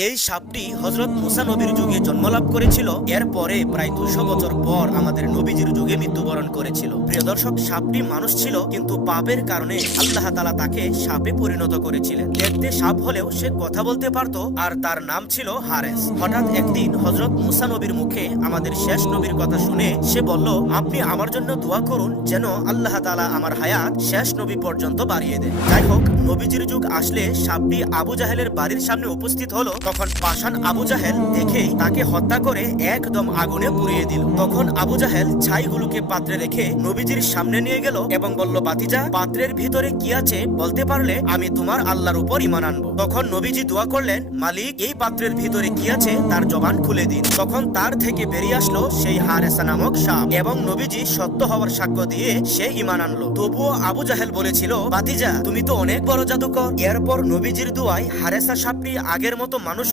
এই সাপটি হযরত মুসা নবীর যুগে জন্মলাভ করেছিল। এরপরে প্রায় 200 বছর পর আমাদের নবীজির যুগে মৃত্যুবরণ করেছিল। প্রিয় দর্শক, সাপটি মানুষ ছিল, কিন্তু পাপের কারণে আল্লাহ তাআলা তাকে সাপে পরিণত করেছিলেন। দেখতে সাপ হলেও সে কথা বলতে পারত, আর তার নাম ছিল হারেস। হঠাৎ একদিন হযরত মুসা নবীর মুখে আমাদের শেষ নবীর কথা শুনে সে বলল, আপনি আমার জন্য দোয়া করুন যেন আল্লাহ তাআলা আমার হায়াত শেষ নবী পর্যন্ত বাড়িয়ে দেন। যাই হোক, নবীজির যুগ আসলে সাপটি আবু জাহেলের বাড়ির সামনে উপস্থিত হলো। তখন পাষাণ আবু জাহেল দেখেই তাকে হত্যা করে একদম আগুনে পুড়িয়ে দিল। তখন আবু জাহেল ছাইগুলোকে পাত্রে রেখে নবীজির সামনে নিয়ে গেল এবং বলল, বাতিজা, পাত্রের ভিতরে কি আছে বলতে পারলে আমি তোমার আল্লাহর উপর ঈমান আনবো। তখন নবীজি দোয়া করলেন, মালিক, এই পাত্রের ভিতরে কি আছে তার জবান খুলে দিন। তখন তার থেকে বেরিয়ে আসলো সেই হারেসা নামক সাপ, এবং নবীজি সত্য হওয়ার সাক্ষ্য দিয়ে সে ঈমান আনলো। তবুও আবু জাহেল বলেছিল, বাতিজা, তুমি তো অনেক বড় জাদুকর। এরপর নবীজির দোয়ায় হারেসা সাপটি আগের মতো